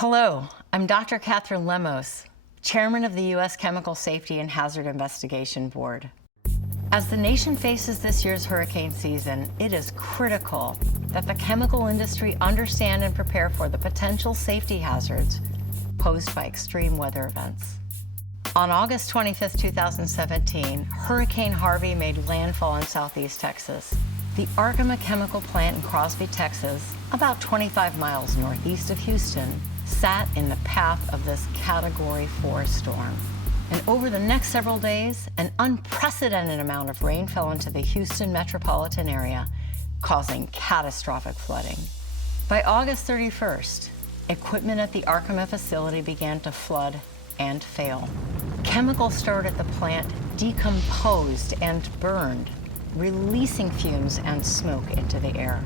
Hello, I'm Dr. Catherine Lemos, Chairman of the U.S. Chemical Safety and Hazard Investigation Board. As the nation faces this year's hurricane season, it is critical that the chemical industry understand and prepare for the potential safety hazards posed by extreme weather events. On August 25, 2017, Hurricane Harvey made landfall in southeast Texas. The Arkema chemical plant in Crosby, Texas, about 25 miles northeast of Houston, sat in the path of this Category 4 storm. And over the next several days, an unprecedented amount of rain fell into the Houston metropolitan area, causing catastrophic flooding. By August 31st, equipment at the Arkema facility began to flood and fail. Chemicals stored at the plant decomposed and burned, releasing fumes and smoke into the air.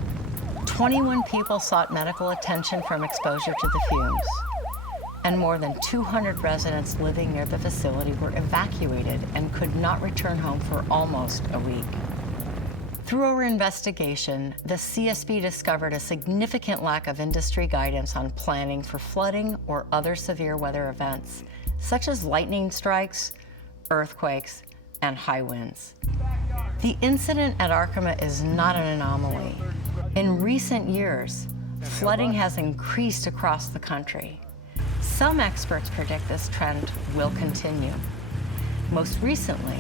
21 people sought medical attention from exposure to the fumes, and more than 200 residents living near the facility were evacuated and could not return home for almost a week. Through our investigation, the CSB discovered a significant lack of industry guidance on planning for flooding or other severe weather events, such as lightning strikes, earthquakes, and high winds. The incident at Arkema is not an anomaly. In recent years, flooding has increased across the country. Some experts predict this trend will continue. Most recently,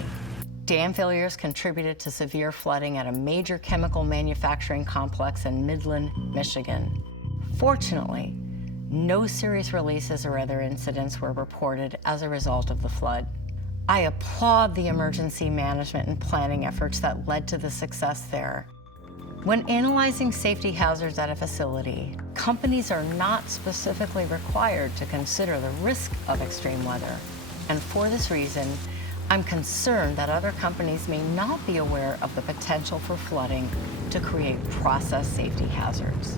dam failures contributed to severe flooding at a major chemical manufacturing complex in Midland, Michigan. Fortunately, no serious releases or other incidents were reported as a result of the flood. I applaud the emergency management and planning efforts that led to the success there. When analyzing safety hazards at a facility, companies are not specifically required to consider the risk of extreme weather. And for this reason, I'm concerned that other companies may not be aware of the potential for flooding to create process safety hazards.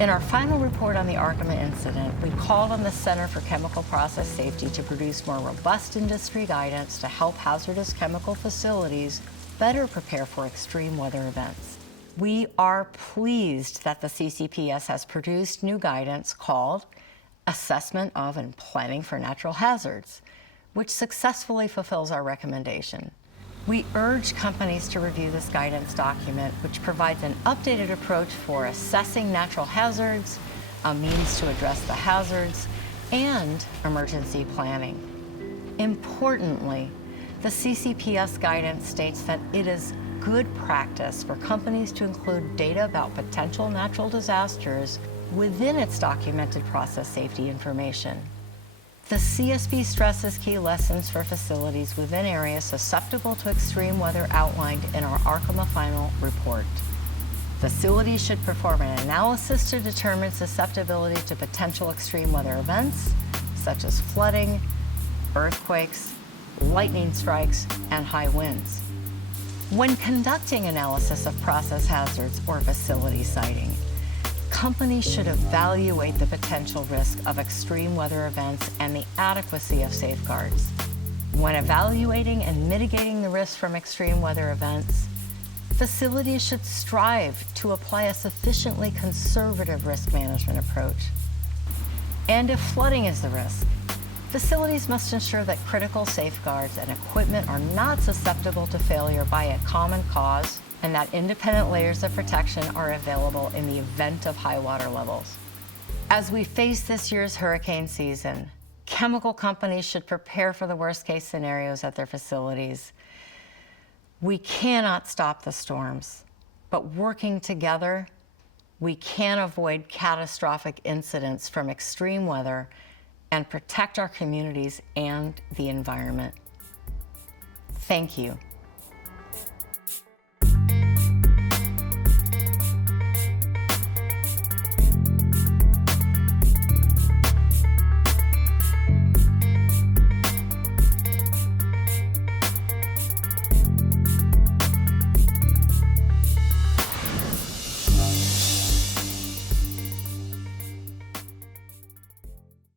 In our final report on the Arkema incident, we called on the Center for Chemical Process Safety to produce more robust industry guidance to help hazardous chemical facilities better prepare for extreme weather events. We are pleased that the CCPS has produced new guidance called Assessment of and Planning for Natural Hazards, which successfully fulfills our recommendation. We urge companies to review this guidance document, which provides an updated approach for assessing natural hazards, a means to address the hazards, and emergency planning. Importantly, the CCPS guidance states that it is good practice for companies to include data about potential natural disasters within its documented process safety information. The CSB stresses key lessons for facilities within areas susceptible to extreme weather outlined in our Arkema final report. Facilities should perform an analysis to determine susceptibility to potential extreme weather events, such as flooding, earthquakes, lightning strikes, and high winds. When conducting analysis of process hazards or facility siting, companies should evaluate the potential risk of extreme weather events and the adequacy of safeguards. When evaluating and mitigating the risk from extreme weather events, facilities should strive to apply a sufficiently conservative risk management approach. And if flooding is the risk, facilities must ensure that critical safeguards and equipment are not susceptible to failure by a common cause, and that independent layers of protection are available in the event of high water levels. As we face this year's hurricane season, chemical companies should prepare for the worst-case scenarios at their facilities. We cannot stop the storms, but working together, we can avoid catastrophic incidents from extreme weather and protect our communities and the environment. Thank you.